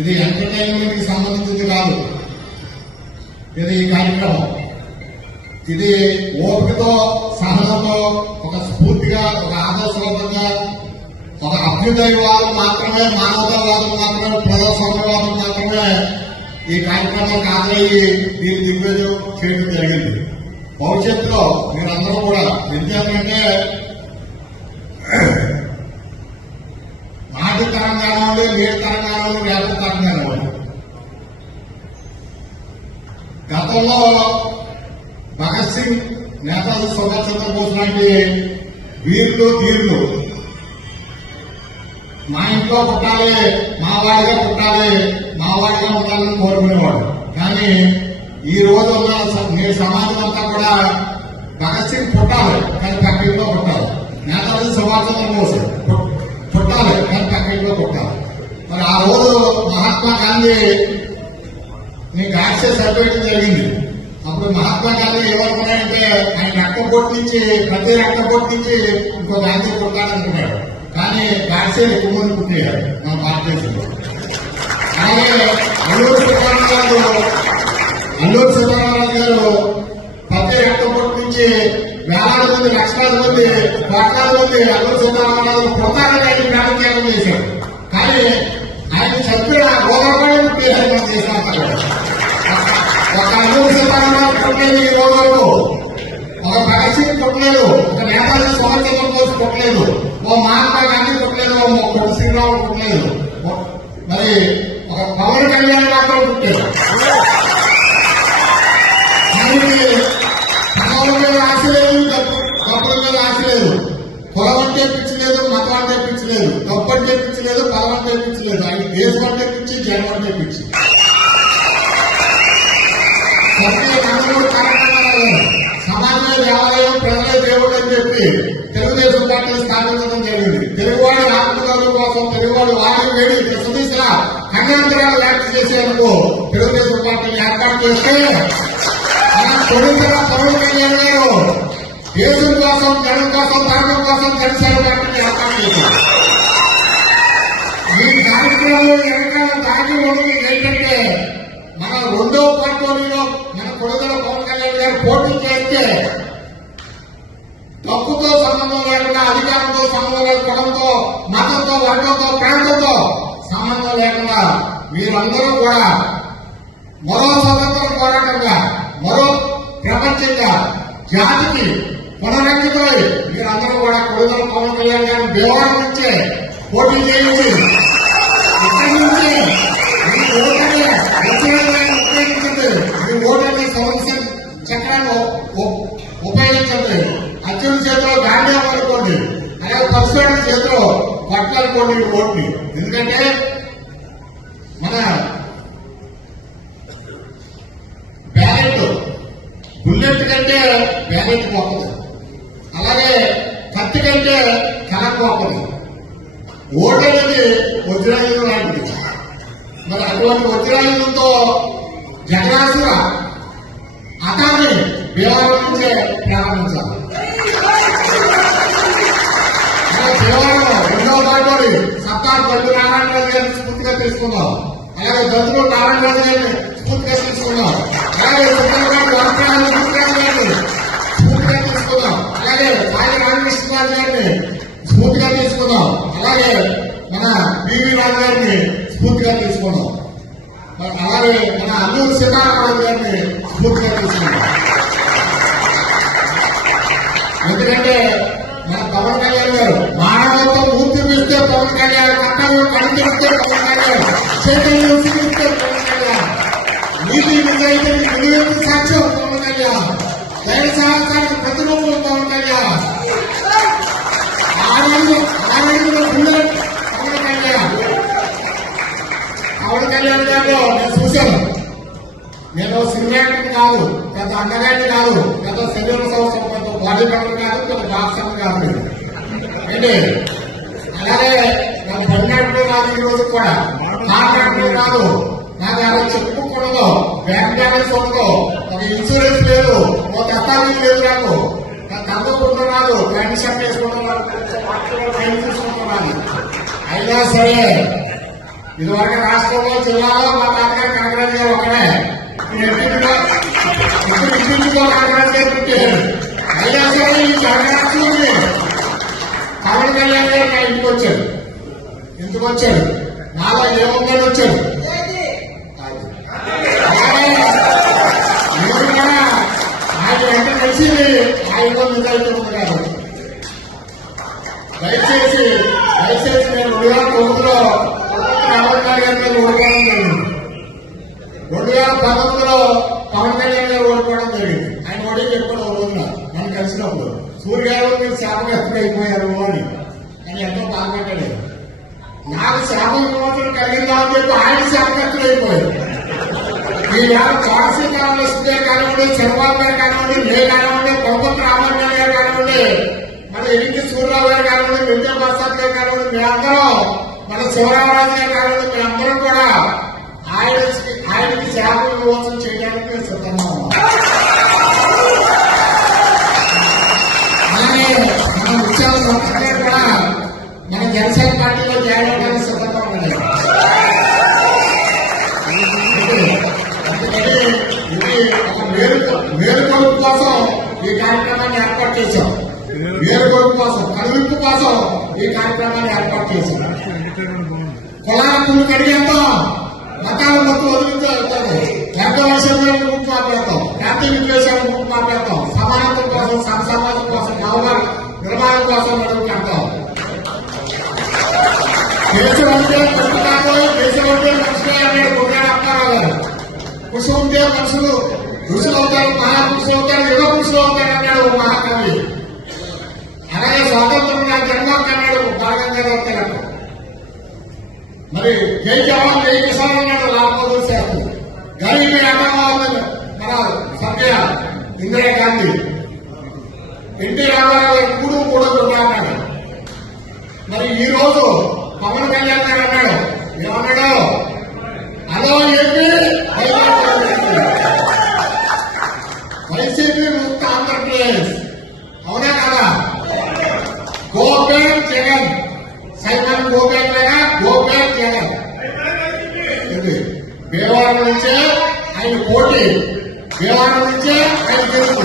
ఇది ఎంటర్టైన్మెంట్కి సంబంధించింది కాదు. ఇది ఈ కార్యక్రమం. ఇది ఓపికతో సహనంతో ఒక స్ఫూర్తిగా ఒక ఆదర్శవంతంగా ఒక అభ్యుదయవాదం మాత్రమే మానవతావాదం మాత్రమే ప్రజాస్వామ్యవాదం మాత్రమే ఈ కార్యక్రమానికి హాజరయ్యి దీన్ని దిగ్విజయం చేయడం జరిగింది. భవిష్యత్తులో మీరందరూ కూడా ఎందుకంటే నాటి తరం కానివ్వండి నేటి తరం గతంలో భగత్ సింగ్ నేతాజీ సుభాష్ చంద్రబోస్ లాంటి వీరులు ధీరులు మా ఇంట్లో పుట్టాలి మా వాడిగా పుట్టాలి మా వాడిగా ఉండాలని కోరుకునేవాడు. కానీ ఈ రోజు ఉన్న స- సమాజం అంతా కూడా భగత్ సింగ్ పుట్టాలి కానీ పక్క ఇంట్లో పుట్టాలి. నేతాజీ సుభాష్ చంద్రబోస్ పుట్టాలి కానీ పక్క ఇంట్లో పుట్టాలి. మరి ఆ రోజు మహాత్మా గాంధీ నీకు యాక్సెస్ సర్టిఫికేట్ జరిగింది. అప్పుడు మహాత్మా గాంధీ ఏమనుకున్నాడంటే ఆయన రక్తపోటు నుంచి ప్రతి రక్తపోటు నుంచి ఇంకో గాంధీ పుట్టాలనుకున్నాడు కానీ గాడ్సేలు ఎక్కువ మంది పుట్టారు మన భారతదేశంలో. అలాగే అల్లూరు సీతారామరాజు అల్లూరు సీతారామరాజు గారు ప్రతి రక్తపోటు నుంచి వేలాది మంది లక్షలాది మంది కోట్లాది మంది అల్లూరు సీతారామరాజు పుట్టాలని ఆయన ప్రాణత్యాగం చేశాడు. కానీ ఆయన చంపిన గోదావరి లేదు డబ్బు అంటే పిచ్చి ఆయన దేశం అంటే పిచ్చి జనం అంటే పిచ్చి సమాజమే దేవాలయం ప్రజలే దేవుడు అని చెప్పి తెలుగుదేశం పార్టీని స్థాపించడం జరిగింది. తెలుగువాడి ఆత్మగౌరవం కోసం తెలుగువాడు వారి వేడి ప్రసదించిన కన్యాంతరాలు వ్యాప్తి చేసేందుకు తెలుగుదేశం పార్టీని ఏర్పాటు చేస్తే మన పవన్ కళ్యాణ్ గారు దేశం కోసం జనం కోసం ధర్మం కోసం కలిసారు పార్టీని ఏర్పాటు చేశారు. ఈ కార్యక్రమంలో వెనకాల దాగి ఉన్నది ఏంటంటే మన రెండో పార్టీలో మన కొడుదల పవన్ కళ్యాణ్ గారు పోటీ చేస్తే తప్పుతో సంబంధం లేకుండా అధికారంతో సంబంధం లేకపోవడంతో మతంతో వర్గంతో ప్రాంతంతో సంబంధం లేకుండా మీరందరూ కూడా మరో స్వతంత్ర పోరాటంగా మరో ప్రపంచంగా జాతికి పునరంకితమై మీరందరూ కూడా కొడుదల పవన్ కళ్యాణ్ గారిని దేవాలయం నుంచే పోటీ చేయండి ఇక్కడి మీ ఓటర్ని వ్యతిరేకంగా ఉపయోగించండి మీ ఓటర్ని సమస్య చక్రాన్ని ఉపయోగించండి అత్యుడి చేతిలో గాంధీ అనుకోండి అలాగే చేతిలో పట్టాలనుకోండి ఓట్ని ఎందుకంటే మన బ్యాలెట్ బుల్లెట్ కంటే బ్యాలెట్ గొప్పది అలాగే కత్తి కంటే కలం గొప్పది ఓటు అనేది వజ్రాయుధం లాంటిది. మరి అటువంటి వజ్రాయుధంతో జగనాసుర అతాన్ని భీమవరం నుంచే ప్రారంభించాలి. భీమవరం దేవాలయం రెండవ దాంట్లోని సత్తార్ బంధు నారాయణరాజు గారిని స్ఫూర్తిగా తెలుసుకున్నాం అలాగే దత్తులు నారాయణరాజు గారిని స్ఫూర్తిగా తెలుసుకున్నాం అలాగే సుబ్రహ్మణ్యం వరప్రసాద్ ముఖ్యరాజు గారిని స్ఫూర్తిగా తీసుకుందాం అలాగే సాయి రామకృష్ణ గారిని స్ఫూర్తిగా తీసుకుందాం అలాగే మన బివి రాజు గారిని స్ఫూర్తిగా తీసుకున్నాం. అలాగే మన అల్లూరు సీతారామరావు గారిని స్ఫూర్తిగా తీసుకున్నాం. ఎందుకంటే మన పవన్ కళ్యాణ్ గారు మానవత్వం పిలిస్తే పవన్ కళ్యాణ్ కర్తవ్యం కనిపిస్తే పవన్ కళ్యాణ్ చైతన్యం చూపిస్తే పవన్ కళ్యాణ్ నీతి నిజాయితీ నిలువెత్తు సాక్ష్యం పవన్ కళ్యాణ్ దైవ సాహసానికి ప్రతిరూపం పవన్ కళ్యాణ్. ఆ రోజు ఆ రోజు కళ్యాణ్ పవన్ కళ్యాణ్ గారిలో నేను చూశాను. నేను సినిమా కాదు పెద్ద అందగాడిని కాదు పెద్ద శరీర సంవత్సరం పెద్ద బాడీ బిల్డర్ కాదు పెద్ద డాక్టర్ కాదు అంటే అలాగే నాకు పడినట్టు కాదు ఈ రోజు కూడా మాట్లాడటం కాదు నాకు అలా చెప్పుకోకూడదు బ్యాంక్ బ్యాలెన్స్ ఉండదు ఒక ఇన్సూరెన్స్ లేదు ఒక దత్తాలు లేదు నాకు. నాకు తగ్గకుండా పెన్షన్ ప్యాంట్ షర్ట్ తీసుకుంటున్నాను అయినా సరే ఇదివరకు రాష్ట్రంలో జిల్లాలో మా తాతగారు కనకరాజు గారు ఒకడే ఇంటింటిలో ఇప్పుడు ఇంటింటిలో కనకరాజు గారు అయినా సరే ఈ పవన్ కళ్యాణ్ గారు నా ఇంటికి వచ్చారు. ఇంటికి వచ్చారు? నాలో ఏముందని వచ్చారు. ఆయన వెంట కలిసి ఆయన నిజాయితీ దయచేసి దయచేసి నేను రెండు వేల తొమ్మిదిలో పవన్ కళ్యాణ్ గారు ఓడిపోవడం జరిగింది రెండు వేల పంతొమ్మిదిలో పవన్ కళ్యాణ్ గారు ఓడిపోవడం జరిగింది ఆయన ఓడి చెప్పాడు రోజున నన్ను కలిసినప్పుడు మీరు అయిపోయారు అని అని ఎంతో బాధపడ్డాడు నాకు శాప విమోచన కలిగిందా అని చెప్పి ఆయన శాపగ్రస్తులు అయిపోయారు ఈవేళ కాశీ కానివ్వండి కానివ్వండి చంద్రబాబు గారు కానివ్వండి నేను కానివ్వండి కొమ్మతి రామారావు గారు కానివ్వండి మన ఎన్నిక సూర్యరావు గారు కానివ్వండి విద్యా ప్రసాద్ గారు కానివ్వండి మీ అందరూ శివరామరాజు గారు కానివ్వండి మేమందరం కూడా. ఆయన ఆయనకి సేవలు విమోచన చేయడానికి సిద్ధంగా మన ఉత్సవ సంస్థ కూడా మన జనసేన పార్టీలో జాయిన్ అవడానికి సిద్ధంగా ఉన్నది అందుకని మేలుకొలుపు కోసం ఈ కార్యక్రమాన్ని ఏర్పాటు చేశాం. మేలుకొలుపు కోసం కనువింపు కోసం ఈ కార్యక్రమాన్ని ఏర్పాటు చేశాం. కులాల పుల్లు కడిగేద్దాం? మతాల మొత్తం వదిలించాలి ఎంత విషయంలో ముక్కు మాట్లాడతాం. ఎంత విద్వేషాలు ముక్కు మాట్లాడతాం. సమానత్వం కోసం సమసమాజం కోసం నవల నిర్మాణం కోసం నడుపుకుంటాం దేశం అంటే పుస్తకాలు దేశం అంటే మనుషులే అన్నాడు కొట్టాడు అప్పారావు కృషి ఉంటే మనుషులు ఋషులు అవుతారు మహాపురుషులు అవుతారు యుగ పురుషులు అవుతారు అన్నాడు మహాకవి. అలాగే స్వాతంత్రం నా జన్మం అన్నాడు భాగంగా అవుతాడు మరి జై జవాన్ జై కిసాన్ అన్నాడు లాల్బహదూర్ శాస్త్రి గరీబ్ అన్నవాళ్ళు మన సభ్య ఇందిరాగాంధీ ఎన్టీ రామారావు గారు కూడు కూడా అన్నాడు మరి ఈ రోజు పవన్ కళ్యాణ్ గారు అన్నాడు ఏమన్నాడు? హలో ఏపీ వైసీపీ ముక్త ఆంధ్రప్రదేశ్. అవునా కదా? గోపేన్ జగన్. సైమన్ గోపేన్ లాగా గోపేట్ జగన్ ఇది భీమవరం నుంచే ఆయన పోటీ భీమవరం నుంచే ఆయన గెలుపు